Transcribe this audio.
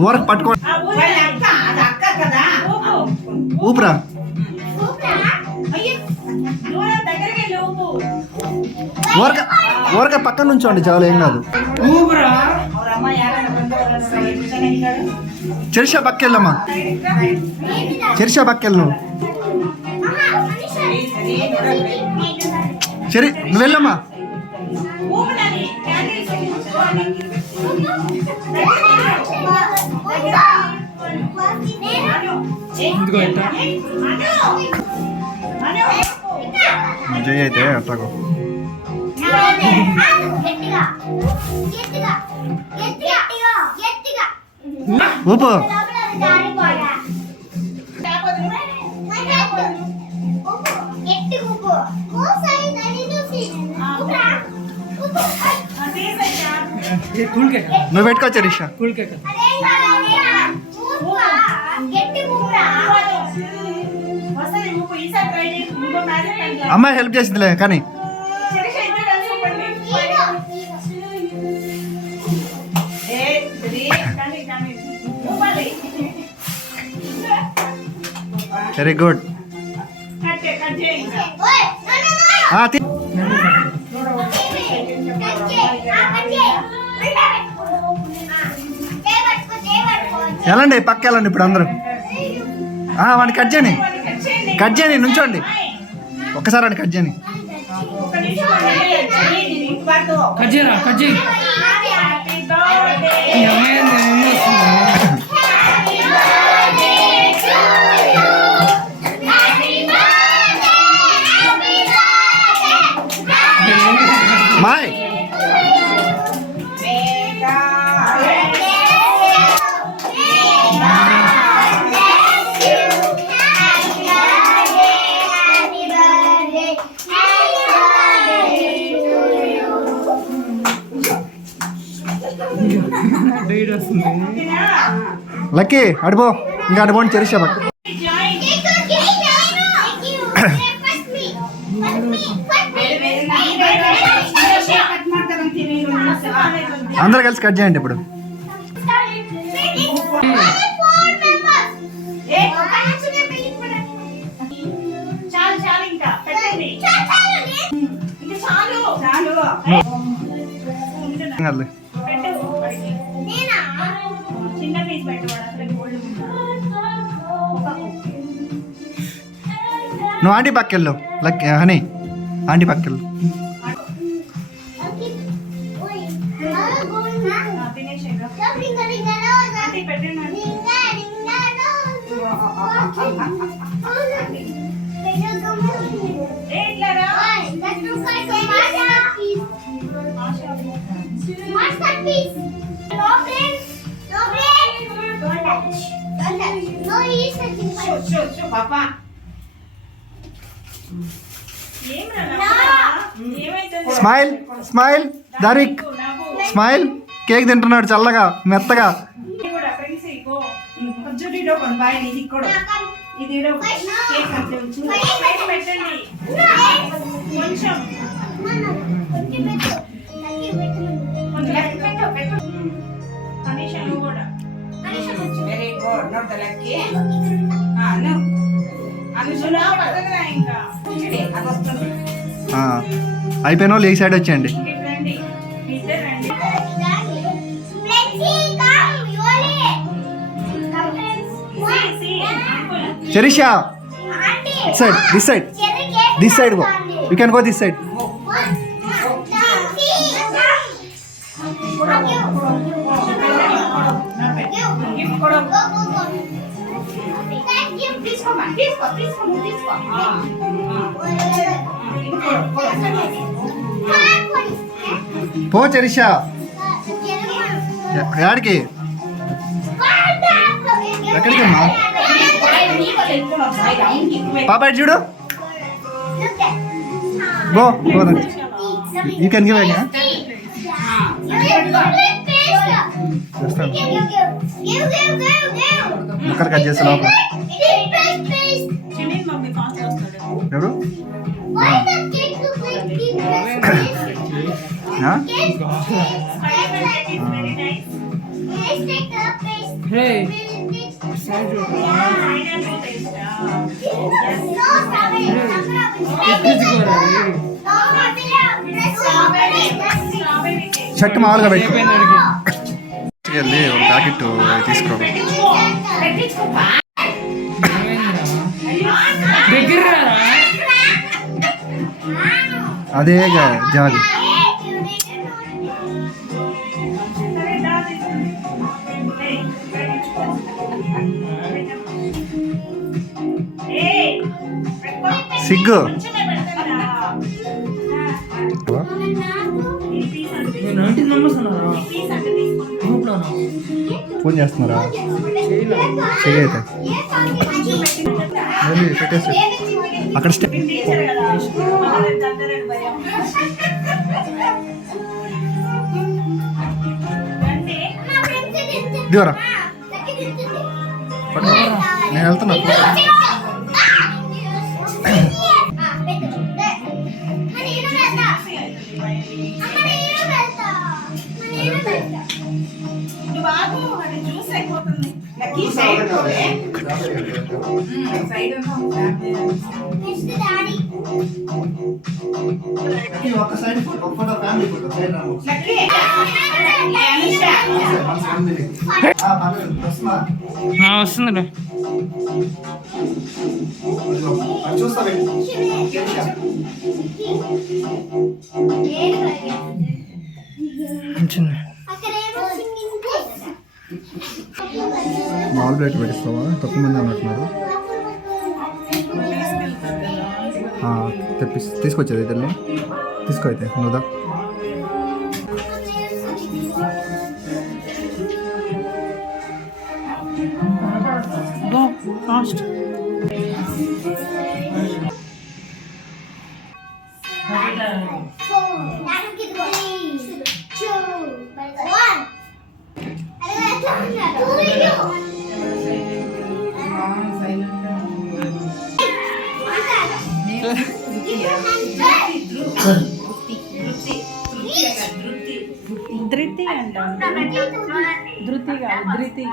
Work పట్టుకో ఊపిరా ఊరక పక్కన నుంచోండి చాలు ఏం కాదు చరిషా పక్కెళ్ళమ్మా చరిషా పక్కెళ్ళు నువ్వు సరే నువ్వు వెళ్ళమ్మా జై అయితే అట్లాగో ఊపు నువ్వు పెట్టుకోవచ్చు రిషా అమ్మాయి హెల్ప్ చేసిందిలే కానీ వెరీ గుడ్ వెళ్ళండి పక్క వెళ్ళండి ఇప్పుడు అందరూ వాడిని కట్ చేయని నుంచోండి ఒక్కసారి వాడిని కట్ చేయని మాయ్ లక్కీ అడిపో ఇంకా అడిపోండి చరిషా పక్క అందరూ కలిసి కట్ చేయండి ఇప్పుడు నువ్వు ఆంటీ పక్కెళ్ళు లక్ హనీ ఆంటీ పక్కెళ్ళు స్మైల్ స్మైల్ దారిక్ స్మైల్ కేక్ తింటున్నాడు చల్లగా మెత్తగా అయిపోయిన వాళ్ళు ఈ సైడ్ వచ్చేయండి చరిషా this side go, you can go this side. పో చరిషా ఎక్కడికి అమ్మా పాప ఇటు చూడు. Go go you can give again. చేస్తాను ముక్కలు కట్ చేస్తా లోపల. ఎవరు షర్ట్ మామూలుగా పెట్టుకో. వెళ్ళి ఒక ప్యాకెట్ తీసుకురా. అదే జాలి. సిగ్గు ఫోన్ చేస్తున్నారా? చేయైతే పెట్టేసి అక్కడ స్టే. దివరా నేను వెళ్తున్నా. వస్తుంది. మామూలు ప్లేట్ పెట్టిస్తావా? తక్కువ మంది అన్నట్టున్నారు. తీసుకొచ్చేది ఇద్దరిని తీసుకో. అయితే నువ్వుదా ఫాస్ట్. ధృతి అంట. ధృతి కాదు, ధృతి.